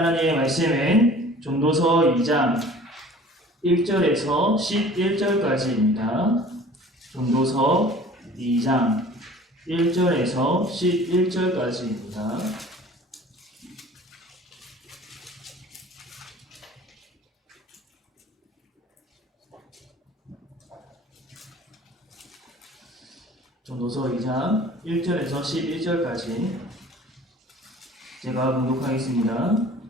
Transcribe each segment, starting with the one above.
하나님의 말씀은 전도서 2장 1절에서 11절까지입니다. 전도서 2장 1절에서 11절까지입니다. 전도서 2장 1절에서 11절까지 제가 봉독하겠습니다.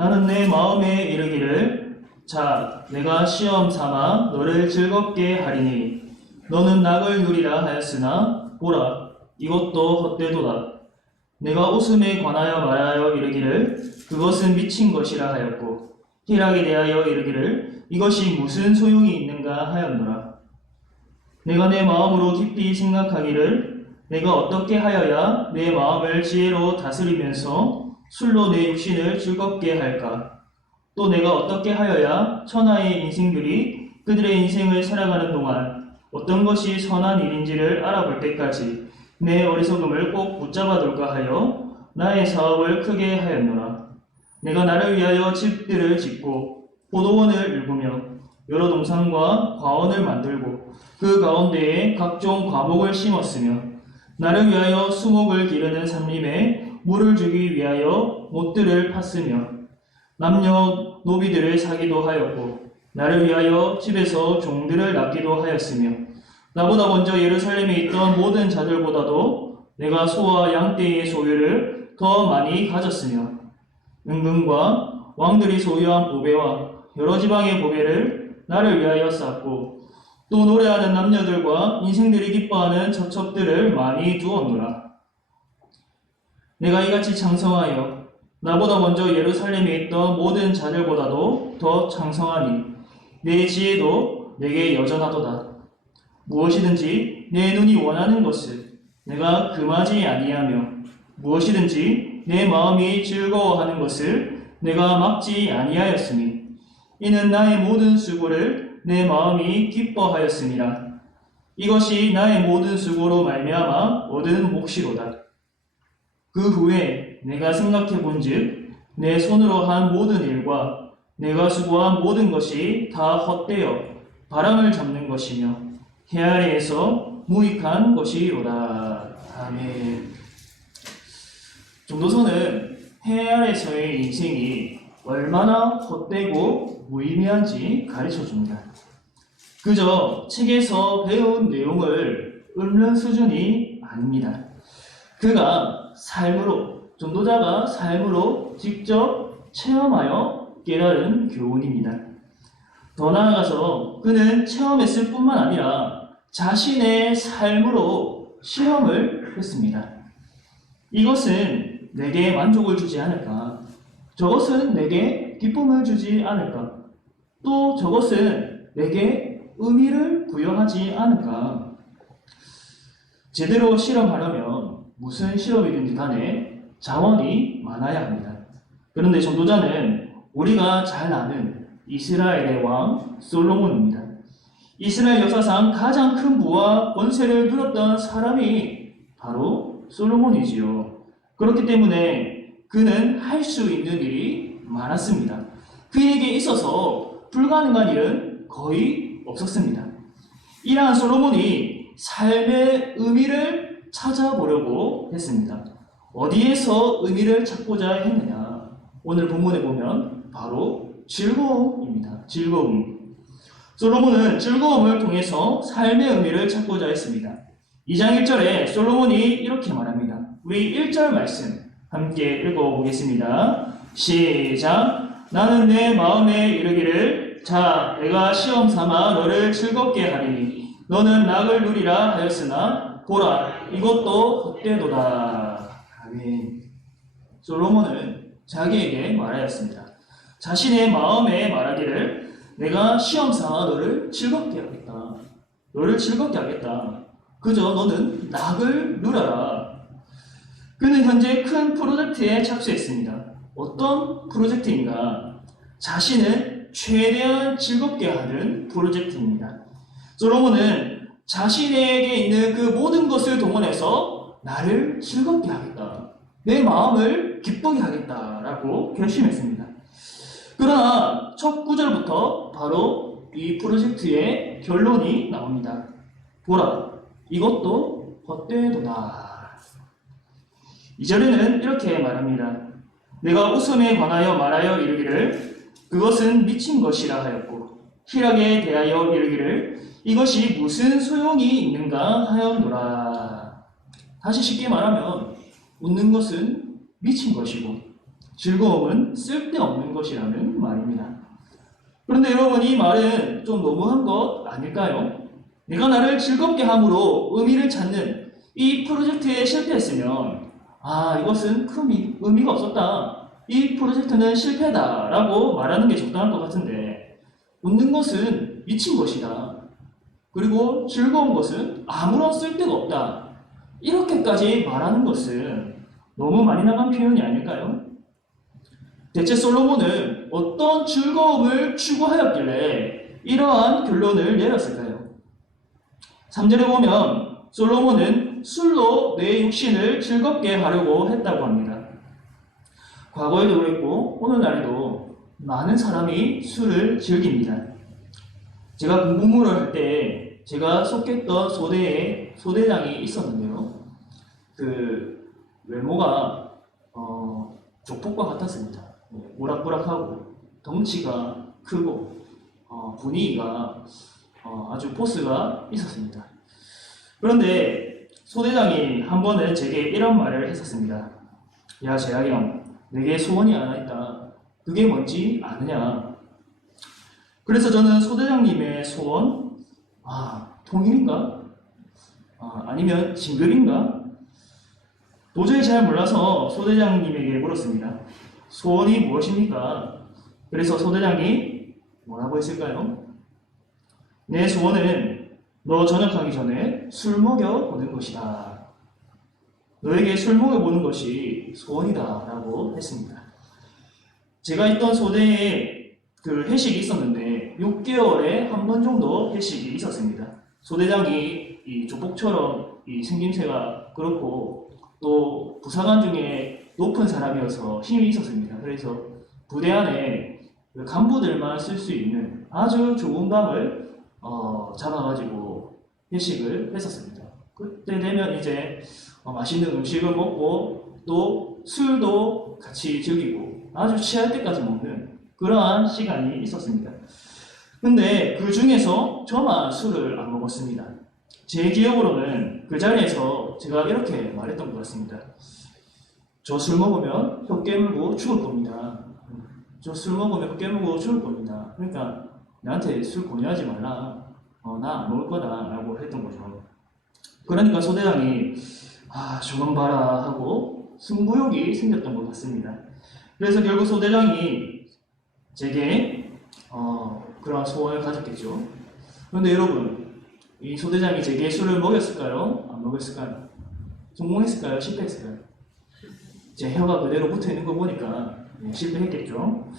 나는 내 마음에 이르기를 자 내가 시험 삼아 너를 즐겁게 하리니 너는 낙을 누리라 하였으나 보라 이것도 헛되도다. 내가 웃음에 관하여 말하여 이르기를 그것은 미친 것이라 하였고 희락에 대하여 이르기를 이것이 무슨 소용이 있는가 하였노라. 내가 내 마음으로 깊이 생각하기를 내가 어떻게 하여야 내 마음을 지혜로 다스리면서 술로 내 육신을 즐겁게 할까? 또 내가 어떻게 하여야 천하의 인생들이 그들의 인생을 살아가는 동안 어떤 것이 선한 일인지를 알아볼 때까지 내 어리석음을 꼭 붙잡아둘까 하여 나의 사업을 크게 하였노라. 내가 나를 위하여 집들을 짓고 포도원을 일구며 여러 동산과 과원을 만들고 그 가운데에 각종 과목을 심었으며 나를 위하여 수목을 기르는 산림에 물을 주기 위하여 못들을 팠으며 남녀 노비들을 사기도 하였고 나를 위하여 집에서 종들을 낳기도 하였으며 나보다 먼저 예루살렘에 있던 모든 자들보다도 내가 소와 양떼의 소유를 더 많이 가졌으며 은금과 왕들이 소유한 보배와 여러 지방의 보배를 나를 위하여 쌓고 또 노래하는 남녀들과 인생들이 기뻐하는 처첩들을 많이 두었노라. 내가 이같이 장성하여 나보다 먼저 예루살렘에 있던 모든 자들보다도 더 장성하니 내 지혜도 내게 여전하도다. 무엇이든지 내 눈이 원하는 것을 내가 금하지 아니하며 무엇이든지 내 마음이 즐거워하는 것을 내가 막지 아니하였으니 이는 나의 모든 수고를 내 마음이 기뻐하였음이라. 이것이 나의 모든 수고로 말미암아 얻은 몫이로다. 그 후에 내가 생각해 본즉 내 손으로 한 모든 일과 내가 수고한 모든 것이 다 헛되어 바람을 잡는 것이며 해 아래에서 무익한 것이로다. 아멘. 전도서는 해 아래에서의 인생이 얼마나 헛되고 무의미한지 가르쳐줍니다. 그저 책에서 배운 내용을 읊는 수준이 아닙니다. 그가 삶으로, 전도자가 삶으로 직접 체험하여 깨달은 교훈입니다. 더 나아가서 그는 체험했을 뿐만 아니라 자신의 삶으로 실험을 했습니다. 이것은 내게 만족을 주지 않을까? 저것은 내게 기쁨을 주지 않을까? 또 저것은 내게 의미를 부여하지 않을까? 제대로 실험하려면 무슨 실험이든지 간에 자원이 많아야 합니다. 그런데 전도자는 우리가 잘 아는 이스라엘의 왕 솔로몬입니다. 이스라엘 역사상 가장 큰 부와 권세를 누렸던 사람이 바로 솔로몬이지요. 그렇기 때문에 그는 할 수 있는 일이 많았습니다. 그에게 있어서 불가능한 일은 거의 없었습니다. 이러한 솔로몬이 삶의 의미를 찾아보려고 했습니다. 어디에서 의미를 찾고자 했느냐? 오늘 본문에 보면 바로 즐거움입니다. 즐거움. 솔로몬은 즐거움을 통해서 삶의 의미를 찾고자 했습니다. 2장 1절에 솔로몬이 이렇게 말합니다. 우리 1절 말씀 함께 읽어보겠습니다. 시작. 나는 내 마음에 이르기를 자 내가 시험 삼아 너를 즐겁게 하리니 너는 낙을 누리라 하였으나 보라 이것도 헛되도다. 아멘. 솔로몬은 자기에게 말하였습니다. 자신의 마음에 말하기를 내가 시험 삼아 너를 즐겁게 하겠다. 너를 즐겁게 하겠다. 그저 너는 낙을 누려라. 그는 현재 큰 프로젝트에 착수했습니다. 어떤 프로젝트인가? 자신을 최대한 즐겁게 하는 프로젝트입니다. 솔로몬은 자신에게 있는 그 모든 것을 동원해서 나를 즐겁게 하겠다. 내 마음을 나라를 기쁘게 하겠다라고 결심했습니다. 그러나 첫 구절부터 바로 이 프로젝트의 결론이 나옵니다. 보라, 이것도 헛되도다. 2절에는 이렇게 말합니다. 내가 웃음에 관하여 말하여 이르기를 그것은 미친 것이라 하였고 희락에 대하여 이르기를 이것이 무슨 소용이 있는가 하였노라. 다시 쉽게 말하면 웃는 것은 미친 것이고 즐거움은 쓸데없는 것이라는 말입니다. 그런데 여러분, 이 말은 좀 너무한 것 아닐까요? 내가 나를 즐겁게 함으로 의미를 찾는 이 프로젝트에 실패했으면 이것은 큰 의미가 없었다. 이 프로젝트는 실패다라고 말하는 게 적당할 것 같은데 웃는 것은 미친 것이다. 그리고 즐거운 것은 아무런 쓸데가 없다. 이렇게까지 말하는 것은 너무 많이 나간 표현이 아닐까요? 대체 솔로몬은 어떤 즐거움을 추구하였길래 이러한 결론을 내렸을까요? 3절에 보면 솔로몬은 술로 내 육신을 즐겁게 하려고 했다고 합니다. 과거에도 그랬고 오늘날에도 많은 사람이 술을 즐깁니다. 제가 공부를 할 때 제가 속했던 소대에 소대장이 있었는데요. 그 외모가 조폭과 같았습니다. 오락부락하고 덩치가 크고 분위기가 아주 포스가 있었습니다. 그런데 소대장이 한 번은 제게 이런 말을 했었습니다. 야, 재학이 형, 내게 소원이 하나 있다. 그게 뭔지 아느냐? 그래서 저는 소대장님의 소원, 통일인가? 아니면 진급인가? 도저히 잘 몰라서 소대장님에게 물었습니다. 소원이 무엇입니까? 그래서 소대장이 뭐라고 했을까요? 내 소원은 너 전역하기 전에 술 먹여보는 것이다. 너에게 술 먹여보는 것이 소원이다 라고 했습니다. 제가 있던 소대에 그 회식이 있었는데 6개월에 한 번 정도 회식이 있었습니다. 소대장이 이 조폭처럼 이 생김새가 그렇고 또 부사관 중에 높은 사람이어서 힘이 있었습니다. 그래서 부대 안에 간부들만 쓸 수 있는 아주 좋은 방을 잡아가지고 회식을 했었습니다. 그때 되면 이제 맛있는 음식을 먹고 또 술도 같이 즐기고 아주 취할 때까지 먹는 그러한 시간이 있었습니다. 근데 그 중에서 저만 술을 안 먹었습니다. 제 기억으로는 그 자리에서 제가 이렇게 말했던 것 같습니다. 저 술 먹으면 혀 깨물고 죽을 겁니다. 저 술 먹으면 혀 깨물고 죽을 겁니다. 그러니까 나한테 술 권유하지 말라. 나 안 먹을 거다 라고 했던 거죠. 그러니까 소대장이 저건 봐라 하고 승부욕이 생겼던 것 같습니다. 그래서 결국 소대장이 제게 그런 소원을 가졌겠죠. 그런데 여러분, 이 소대장이 제게 술을 먹였을까요? 안 먹였을까요? 성공했을까요? 실패했을까요? 제 혀가 그대로 붙어있는 거 보니까 실패했겠죠.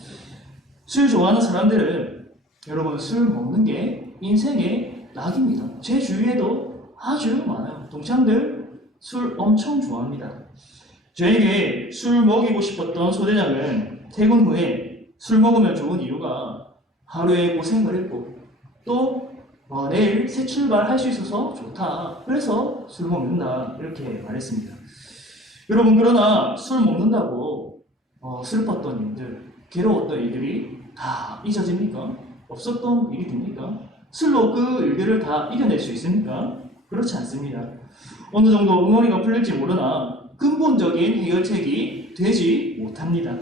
술 좋아하는 사람들은 여러분, 술 먹는 게 인생의 낙입니다. 제 주위에도 아주 많아요. 동창들 술 엄청 좋아합니다. 저에게 술 먹이고 싶었던 소대장은 퇴근 후에 술 먹으면 좋은 이유가 하루에 고생을 했고 또 내일 새 출발할 수 있어서 좋다. 그래서 술 먹는다. 이렇게 말했습니다. 여러분, 그러나 술 먹는다고 슬펐던 일들, 괴로웠던 일들이 다 잊어집니까? 없었던 일이 됩니까? 술로 그 일들을 다 이겨낼 수 있습니까? 그렇지 않습니다. 어느 정도 응어리가 풀릴지 모르나 근본적인 해결책이 되지 못합니다.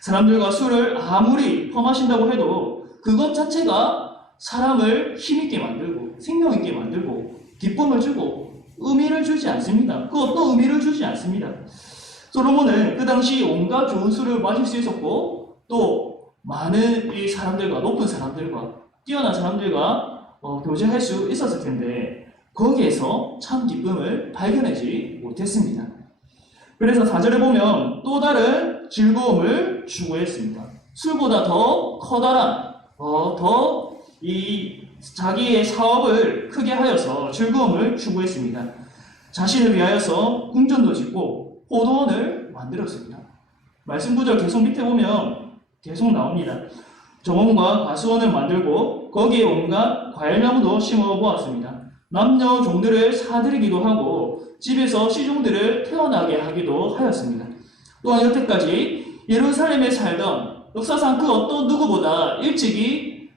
사람들과 술을 아무리 퍼마신다고 해도 그것 자체가 사람을 힘있게 만들고 생명있게 만들고 기쁨을 주고 의미를 주지 않습니다. 그 어떤 의미를 주지 않습니다. 솔로몬은 그 당시 온갖 좋은 술을 마실 수 있었고 또 많은 이 사람들과 높은 사람들과 뛰어난 사람들과 교제할 수 있었을 텐데 거기에서 참 기쁨을 발견하지 못했습니다. 그래서 4절에 보면 또 다른 즐거움을 추구했습니다. 술보다 더 커다란 자기의 사업을 크게 하여서 즐거움을 추구했습니다. 자신을 위하여서 궁전도 짓고 포도원을 만들었습니다. 말씀 구절 계속 밑에 보면 계속 나옵니다. 정원과 과수원을 만들고 거기에 온갖 과일나무도 심어 보았습니다. 남녀 종들을 사들이기도 하고 집에서 시종들을 태어나게 하기도 하였습니다. 또한 여태까지 예루살렘에 살던 역사상 그 어떤 누구보다 일찍이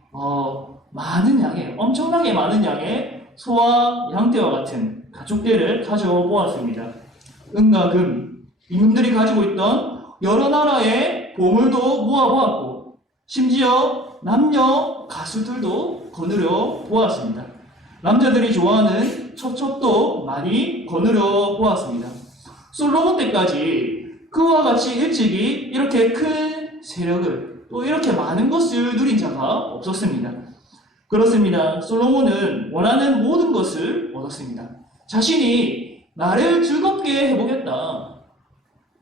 많은 양의, 엄청나게 많은 양의 소와 양떼와 같은 가축들을 가져오 보았습니다. 은과 금, 임금들이 가지고 있던 여러 나라의 보물도 모아보았고 심지어 남녀 가수들도 거느려 보았습니다. 남자들이 좋아하는 첩첩도 많이 거느려 보았습니다. 솔로몬 때까지 그와 같이 일찍이 이렇게 큰 세력을 또 이렇게 많은 것을 누린 자가 없었습니다. 그렇습니다. 솔로몬은 원하는 모든 것을 얻었습니다. 자신이 나를 즐겁게 해보겠다,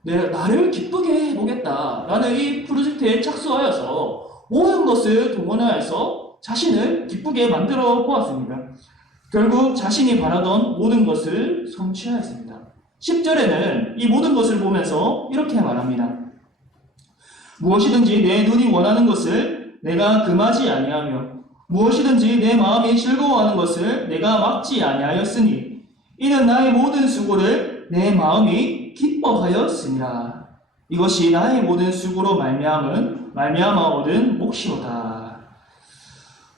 나를 기쁘게 해보겠다 라는 이 프로젝트에 착수하여서 모든 것을 동원하여서 자신을 기쁘게 만들어 보았습니다. 결국 자신이 바라던 모든 것을 성취하였습니다. 10절에는 이 모든 것을 보면서 이렇게 말합니다. 무엇이든지 내 눈이 원하는 것을 내가 금하지 아니하며 무엇이든지 내 마음이 즐거워하는 것을 내가 막지 아니하였으니 이는 나의 모든 수고를 내 마음이 기뻐하였으니라. 이것이 나의 모든 수고로 말미암아 얻은 몫이로다.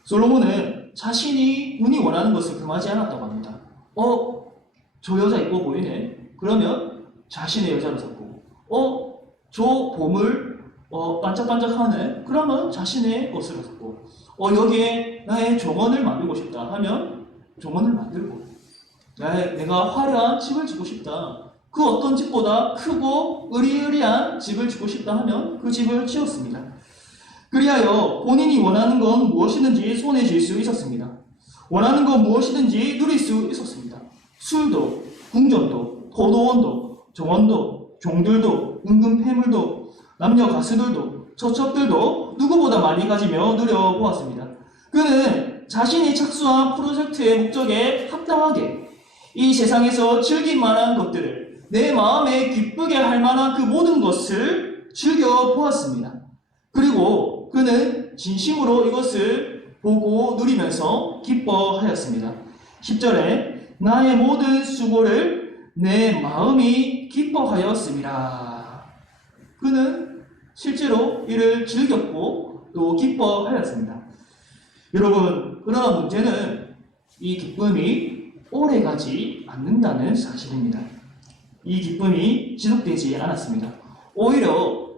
솔로몬은 자신이 눈이 원하는 것을 금하지 않았다고 합니다. 저 여자 이뻐 보이네. 그러면 자신의 여자를 샀고, 저 보물 반짝반짝하네. 그러면 자신의 것을 샀고, 여기에 나의 정원을 만들고 싶다 하면 정원을 만들고, 내가 화려한 집을 짓고 싶다, 그 어떤 집보다 크고 으리으리한 집을 짓고 싶다 하면 그 집을 지었습니다. 그리하여 본인이 원하는 건 무엇이든지 손에 쥘 수 있었습니다. 원하는 건 무엇이든지 누릴 수 있었습니다. 술도, 궁전도, 포도원도, 정원도, 종들도, 은금 패물도, 남녀 가수들도, 처첩들도 누구보다 많이 가지며 누려보았습니다. 그는 자신이 착수한 프로젝트의 목적에 합당하게 이 세상에서 즐길 만한 것들을, 내 마음에 기쁘게 할 만한 그 모든 것을 즐겨보았습니다. 그리고 그는 진심으로 이것을 보고 누리면서 기뻐하였습니다. 10절에 나의 모든 수고를 내 마음이 기뻐하였습니다. 그는 실제로 이를 즐겼고 또 기뻐하였습니다. 여러분, 그러나 문제는 이 기쁨이 오래가지 않는다는 사실입니다. 이 기쁨이 지속되지 않았습니다. 오히려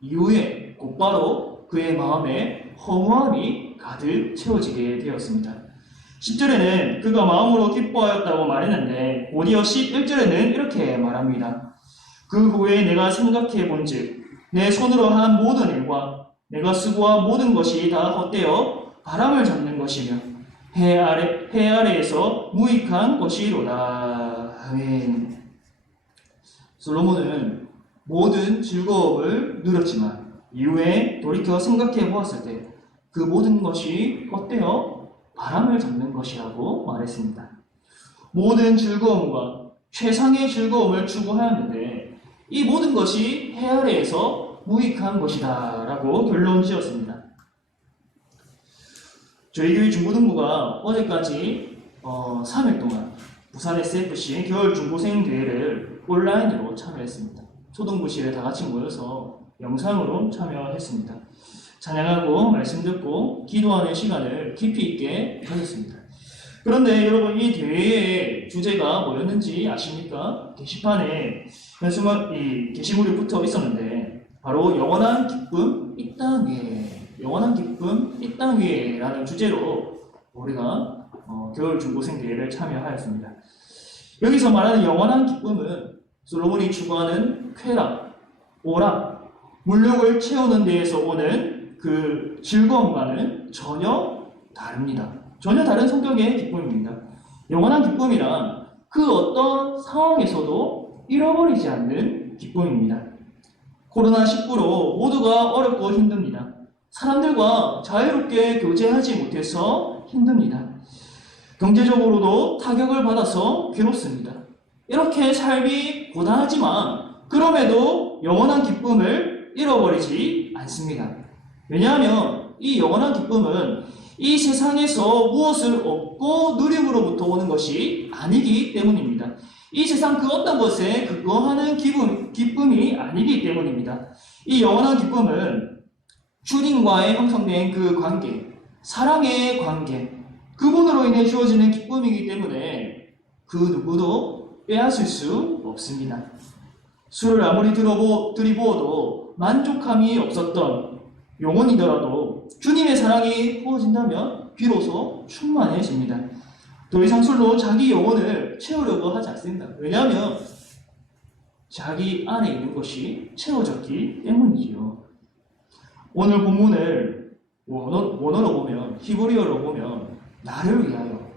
이후에 곧바로 그의 마음에 허무함이 가득 채워지게 되었습니다. 10절에는 그가 마음으로 기뻐하였다고 말했는데 곧이어 11절에는 이렇게 말합니다. 그 후에 내가 생각해 본즉 내 손으로 한 모든 일과 내가 수고한 모든 것이 다 헛되어 바람을 잡는 것이며 해 아래에서 무익한 것이로다. 아멘. 솔로몬은 모든 즐거움을 누렸지만 이후에 돌이켜 생각해 보았을 때 그 모든 것이 헛되어 바람을 잡는 것이라고 말했습니다. 모든 즐거움과 최상의 즐거움을 추구하였는데 이 모든 것이 해 아래에서 무익한 것이다 라고 결론 지었습니다. 저희 교회 중고등부가 어제까지 3일 동안 부산 SFC 겨울 중고생 대회를 온라인으로 참여했습니다. 초등부실에 다 같이 모여서 영상으로 참여했습니다. 찬양하고 말씀 듣고 기도하는 시간을 깊이 있게 가졌습니다. 그런데 여러분, 이 대회의 주제가 뭐였는지 아십니까? 게시판에 게시물이 붙어 있었는데 바로 영원한 기쁨 이 땅에, 영원한 기쁨 이 땅 위에 라는 주제로 우리가 겨울 중고생 대회를 참여하였습니다. 여기서 말하는 영원한 기쁨은 솔로몬이 추구하는 쾌락, 오락, 물욕을 채우는 데에서 오는 그 즐거움과는 전혀 다릅니다. 전혀 다른 성격의 기쁨입니다. 영원한 기쁨이란 그 어떤 상황에서도 잃어버리지 않는 기쁨입니다. 코로나19로 모두가 어렵고 힘듭니다. 사람들과 자유롭게 교제하지 못해서 힘듭니다. 경제적으로도 타격을 받아서 괴롭습니다. 이렇게 삶이 고단하지만 그럼에도 결코 영원한 기쁨을 잃어버리지 않습니다. 왜냐하면 이 영원한 기쁨은 이 세상에서 무엇을 얻고 누림으로부터 오는 것이 아니기 때문입니다. 이 세상 그 어떤 것에 그거하는 기쁨이 아니기 때문입니다. 이 영원한 기쁨은 주님과의 형성된 그 관계, 사랑의 관계, 그분으로 인해 주어지는 기쁨이기 때문에 그 누구도 빼앗을 수 없습니다. 술을 아무리 들이부어도 만족함이 없었던 영혼이더라도 주님의 사랑이 부어진다면 비로소 충만해집니다. 더 이상 술로 자기 영혼을 채우려고 하지 않습니다. 왜냐하면 자기 안에 있는 것이 채워졌기 때문이지요. 오늘 본문을 원어로 보면, 히브리어로 보면 나를 위하여,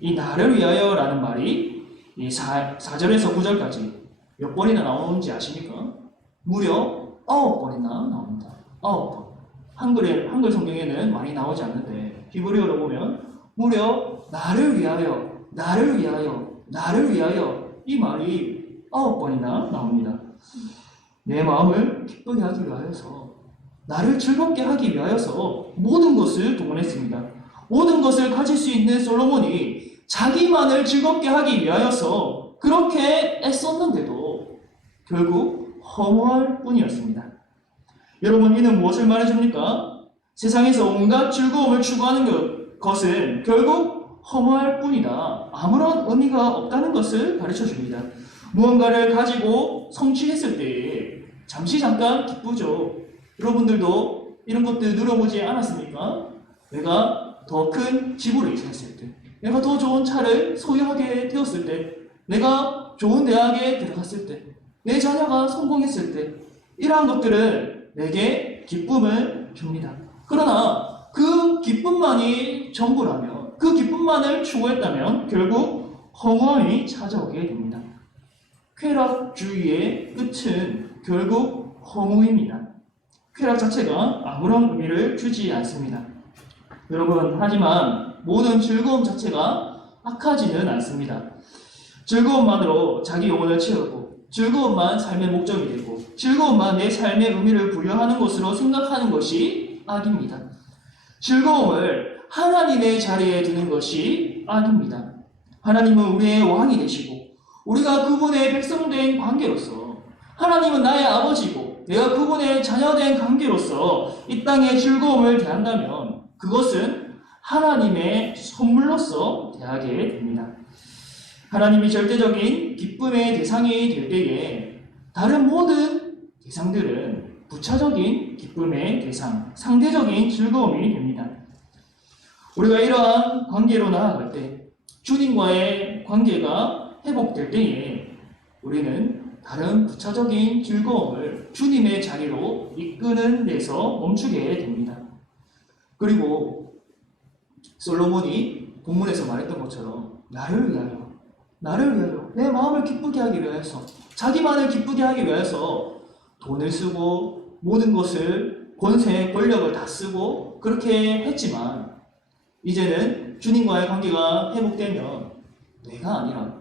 이 나를 위하여라는 말이 이 4절에서 9절까지 몇 번이나 나오는지 아십니까? 무려 9번이나 나옵니다. 9번. 한글 성경에는 많이 나오지 않는데 히브리어로 보면 무려 나를 위하여, 나를 위하여, 나를 위하여 이 말이 9번이나 나옵니다. 내 마음을 기쁘게 하기 위하여서, 나를 즐겁게 하기 위하여서 모든 것을 동원했습니다. 모든 것을 가질 수 있는 솔로몬이 자기만을 즐겁게 하기 위하여서 그렇게 애썼는데도 결국 허무할 뿐이었습니다. 여러분, 이는 무엇을 말해줍니까? 세상에서 온갖 즐거움을 추구하는 것은 결국 허무할 뿐이다. 아무런 의미가 없다는 것을 가르쳐줍니다. 무언가를 가지고 성취했을 때에 잠깐 기쁘죠. 여러분들도 이런 것들 누려보지 않았습니까? 내가 더 큰 집으로 이사했을 때, 내가 더 좋은 차를 소유하게 되었을 때, 내가 좋은 대학에 들어갔을 때, 내 자녀가 성공했을 때, 이러한 것들은 내게 기쁨을 줍니다. 그러나 그 기쁨만이 전부라면, 그 기쁨만을 추구했다면 결국 허무함이 찾아오게 됩니다. 쾌락주의의 끝은 결국 허무입니다. 쾌락 자체가 아무런 의미를 주지 않습니다. 여러분, 하지만 모든 즐거움 자체가 악하지는 않습니다. 즐거움만으로 자기 영혼을 채우고, 즐거움만 삶의 목적이 되고, 즐거움만 내 삶의 의미를 부여하는 것으로 생각하는 것이 악입니다. 즐거움을 하나님의 자리에 두는 것이 악입니다. 하나님은 우리의 왕이 되시고, 우리가 그분의 백성된 관계로서, 하나님은 나의 아버지고 내가 그분의 자녀된 관계로서 이 땅의 즐거움을 대한다면 그것은 하나님의 선물로서 대하게 됩니다. 하나님이 절대적인 기쁨의 대상이 될 때에 다른 모든 대상들은 부차적인 기쁨의 대상, 상대적인 즐거움이 됩니다. 우리가 이러한 관계로 나아갈 때, 주님과의 관계가 회복될 때에 우리는 다른 부차적인 즐거움을 주님의 자리로 이끄는 데서 멈추게 됩니다. 그리고 솔로몬이 본문에서 말했던 것처럼 나를 위하여, 나를 위하여, 내 마음을 기쁘게 하기 위해서, 자기만을 기쁘게 하기 위해서 돈을 쓰고 모든 것을, 권세, 권력을 다 쓰고 그렇게 했지만 이제는 주님과의 관계가 회복되면 내가 아니라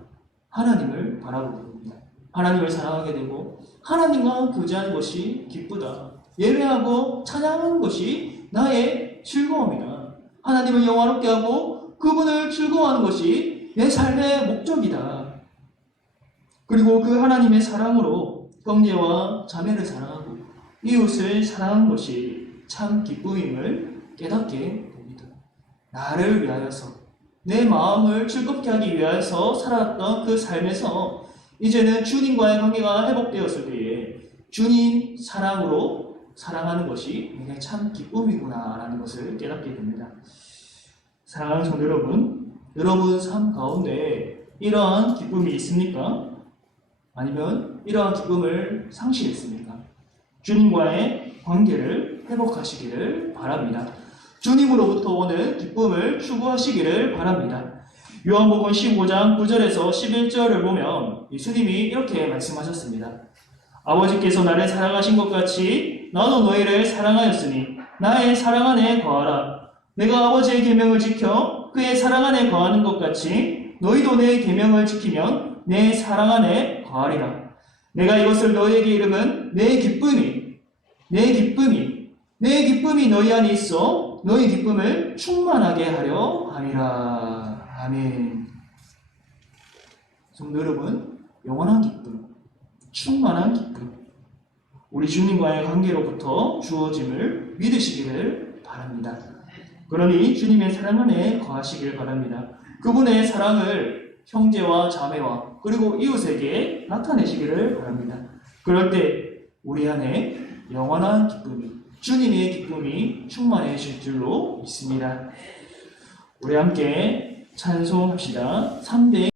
하나님을 바라보게 됩니다. 하나님을 사랑하게 되고 하나님과 교제하는 것이 기쁘다. 예배하고 찬양하는 것이 나의 즐거움이다. 하나님을 영화롭게 하고 그분을 즐거워하는 것이 내 삶의 목적이다. 그리고 그 하나님의 사랑으로 형제와 자매를 사랑하고 이웃을 사랑하는 것이 참 기쁨임을 깨닫게 됩니다. 나를 위하여서, 내 마음을 즐겁게 하기 위해서 살아왔던 그 삶에서 이제는 주님과의 관계가 회복되었을 때에 주님 사랑으로 사랑하는 것이 내게 참 기쁨이구나 라는 것을 깨닫게 됩니다. 사랑하는 성도 여러분, 여러분 삶 가운데 이러한 기쁨이 있습니까? 아니면 이러한 기쁨을 상실했습니까? 주님과의 관계를 회복하시기를 바랍니다. 주님으로부터 오는 기쁨을 추구하시기를 바랍니다. 요한복음 15장 9절에서 11절을 보면 예수님이 이렇게 말씀하셨습니다. 아버지께서 나를 사랑하신 것 같이 나도 너희를 사랑하였으니 나의 사랑 안에 거하라. 내가 아버지의 계명을 지켜 그의 사랑 안에 거하는 것 같이 너희도 내 계명을 지키면 내 사랑 안에 거하리라. 내가 이것을 너희에게 이름은 내 기쁨이 너희 안에 있어 너희 기쁨을 충만하게 하려 함이라. 아멘. 성도 여러분, 영원한 기쁨, 충만한 기쁨, 우리 주님과의 관계로부터 주어짐을 믿으시기를 바랍니다. 그러니 주님의 사랑 안에 거하시길 바랍니다. 그분의 사랑을 형제와 자매와 그리고 이웃에게 나타내시기를 바랍니다. 그럴 때 우리 안에 영원한 기쁨이, 주님의 기쁨이 충만해질 줄로 믿습니다. 우리 함께 찬송합시다. 300